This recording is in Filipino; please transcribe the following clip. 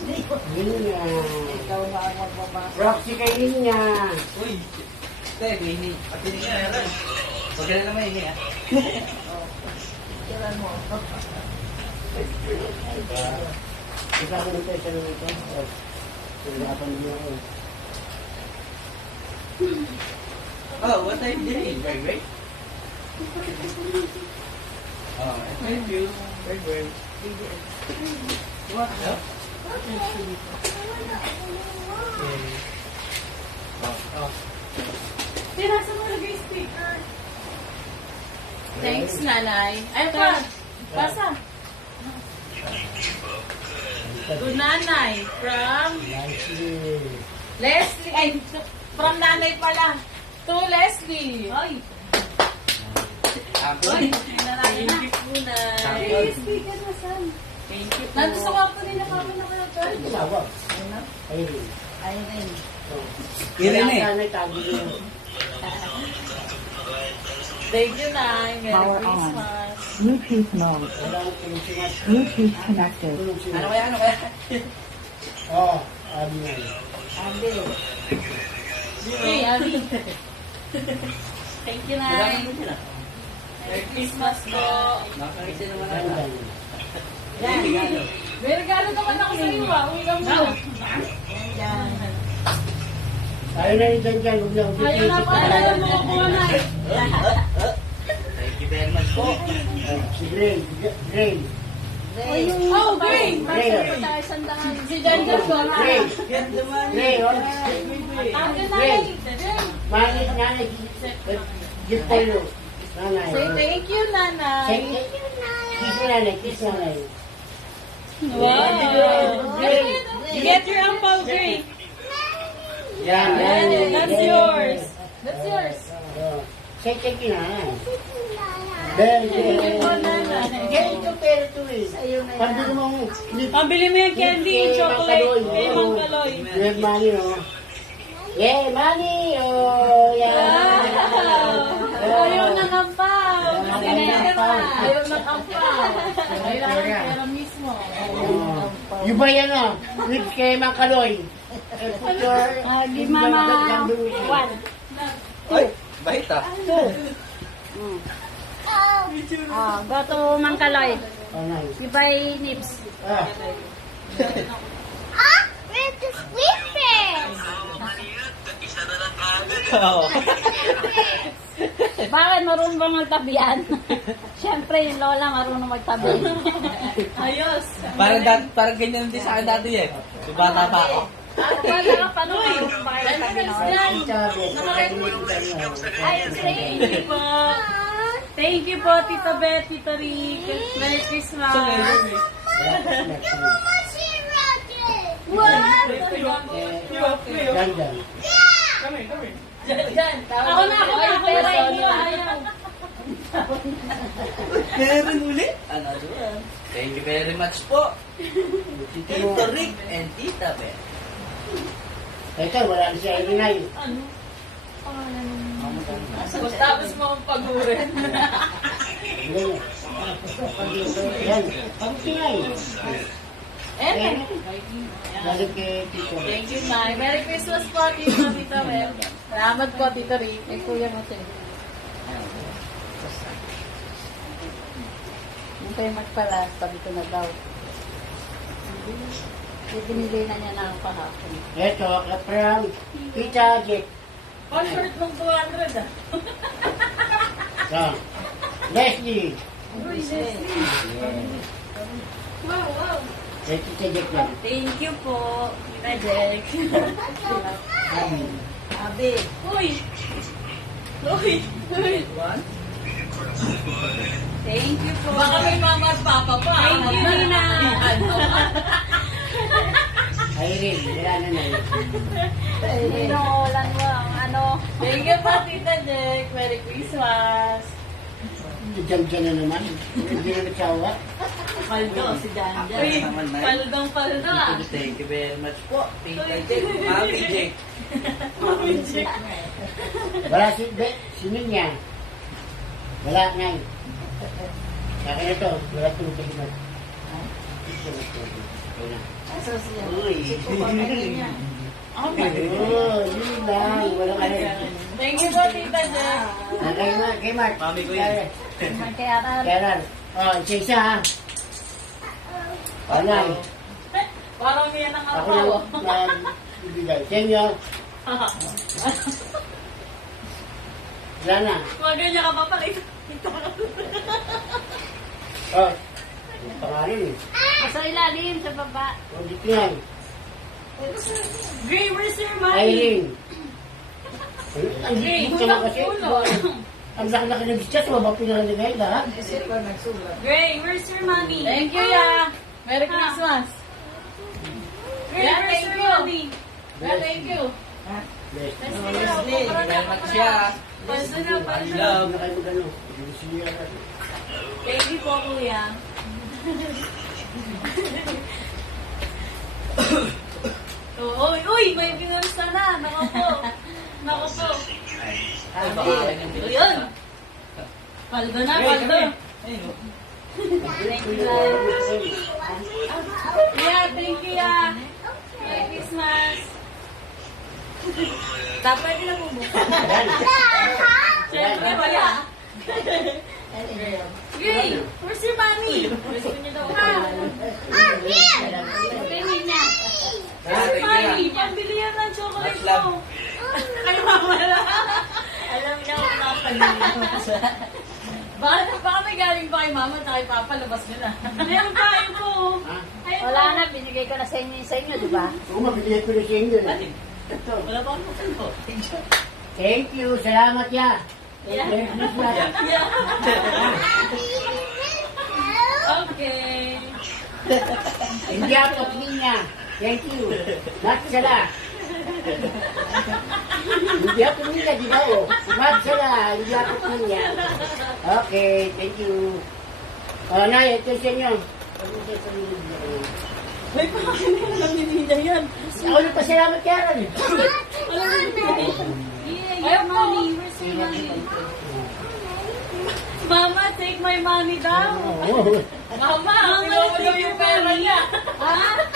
Ninya. Ikaw na ang magbabasa. Roxy kay Ninya. Uy, te, may pati niya na lang. Huwag ka na naman hingi, ah. Kailan mo? Isa ko nito, isa ko nito. Sinapan niya ako. Oh, what are you doing? Very great. Oh, thank you. Very great. What? No? Oh. Tinasa mo lagay sticker. Thanks, nanay. Ay, pa. Basa. To nanay. From Nicely. Leslie. Ay, from nanay pala. To Leslie. Ay. Ay, nanay na. Ay, sticker na saan? Thank you po. Nandun sa kwarto nila kami na kayo. Tawag. Ayun. Ayun din. Irene. Kaya tago niya. Thank you, Nay. Merry Power Christmas. Bluetooth mode. Walang pinsimas. Bluetooth connected. Ano kaya, ano kaya? Oo, ano yan. Ande. Hey, Abby. Thank you, Nay. Merry Christmas po. Nakakita naman ako. Gandang. Yan. May regalo naman ako sa iyo, ah. Uwi ka muna. Yan. Tayo na yung dyan, huwag na ako Ayaw na pa, alam mo ako, Nay. Thank you very much po. Si Grace, Grace. Oh, Gray. Grace. Si Jan Garcia. Grace. Ganda man. Grace, oh. Ate, Nay. Manit, nanay, gift for you. Nanay. Say thank you, Nanay. Kiss mo nanay, kiss nanay. Wow. Get your ampal, Gray. Yan, That's yours. That's yours. Say thank you nanay. Very Thank you po, good. Nanay. Get ito pero ito eh. Pambili mo ang Pambili mo yung candy, chocolate, kay Mang Kaloy. You have money, oh. Yeah, money, oh, yeah. Ayaw na kampaw. Ayaw na kampaw. Ayaw na Pera. pera mismo. Yung ba yan, ah? With kay Mang Kaloy. Put your... Give mama one. Ay, bait ah. Go to Mangkaloy. Oh, nice. You buy nips. Ah. Where's the sweepers? Oo. Bakit marunong bang magtabi yan? Siyempre, yung lola marunong magtabi. Ayos. Parang ganyan din sa akin dati eh. Yung bata pa ako. Wala ka pa nung marunong ba kayo magtabi noon? Ay, Thank you po. Thank you po, Tita Beth, Tita Rick. Merry Christmas. Ganda. Ako na. Pera, hindi ayaw. Meron ulit. Ano doon? Thank you very much po. Tito Rick and Tita Beth. Ito, wala na siya ilinay. Tapos mo akong pagurin. Yan. Ang tingay. Eh, Balik kay Tito. thank you, Nay. Merry Christmas po, Tita Beth. Salamat po, Tita Rick. Ay, kuya mo siya. Yung kayo magpala, sabi ko na daw. Binili na niya na ang kahapon. Ito, from Tita Jet. Concert ng 200 ah. So, Leslie. Wow. Kay Tita Jet yan. Thank you po, Tita Jack. Abi, Uy! thank you po. Baka may mama at papa pa. Thank you, Nina. Irene, wala na na yun. Pinuulan mo ang ano. Thank you po, Tita Jack. Merry Christmas. Diyan na naman. Hindi na nagsawa. Paldo, si Jan Jan. Uy, naman, Nay. paldong-paldo ah. Thank you very much po. Tita Jake, Mami Jake. Mami Jack. Wala si Ninya. Wala nga yun. Sa akin ito, wala tubig na. Ito na tubig. Okay na. Aso siya. Uy. Sipo pa kayo niya. Oh my God. Oo, yun lang. Wala ka rin. Thank you po, Tita Jen. Kay Mark. Mami ko yun. Kaya Kaya isa-isa ha. Panay. Parang yan ang Ako araw. lang ibigay. Sa inyo. Wala na. Huwag ganyan ka papalit. Oh. Pangalan eh. sa ilalim, sa baba. O, dito yan. Gray, where's your money? Irene. Ang Gray, dito na kasi. ulo. Ang laki-laki ng discuss. Mabang pinalagay lahat. Gray, where's your money? Thank you, ya. Merry Christmas. Gray, where's your money? Thank you. Bless. Leslie, very much siya. Paso na, I paso. love. Ano kayo magano? Siya. Thank you po, kuya. Oh, uy, may pinulsa na. Nako po. Nako po. Ay, baka akin yung bilis Yun. na. Paldo na, paldo. Ayun, oh. Thank you, ya. Yeah, thank you, ya. Merry Christmas. Dapat din ang bubuksan. Siyempre, wala. Gray, where's your mommy? Gusto niyo daw. Tingin niya. Thank you, Mommy, ya. pambili yan ng chocolate Much love. mo. Kayo mamala. Alam niya kung nakapalili. Baka may galing pa kay mama at kay papa, labas nyo na. Meron pa, ayun po. Ayun Wala po. na, binigay ko na sa inyo, di ba? Oo, mabigay ko na sa inyo. Alin? Ito. Wala pa akong ano. Thank you. Salamat ya. Yeah. Merry Christmas. Yeah. Okay. Hindi ako niya. Thank you. Matsala. Hindi ako niya, di ba? Oh? Matsala. Hindi ako niya. Okay, thank you. Oh, Nay, ito sa inyo. May pakakin na lang ninila yan. Ako nagpasalamat kaya rin. Yeah, your money. Where's your money? Mama, take my money daw. Oo. Mama, ang mo yung pera niya. Ha?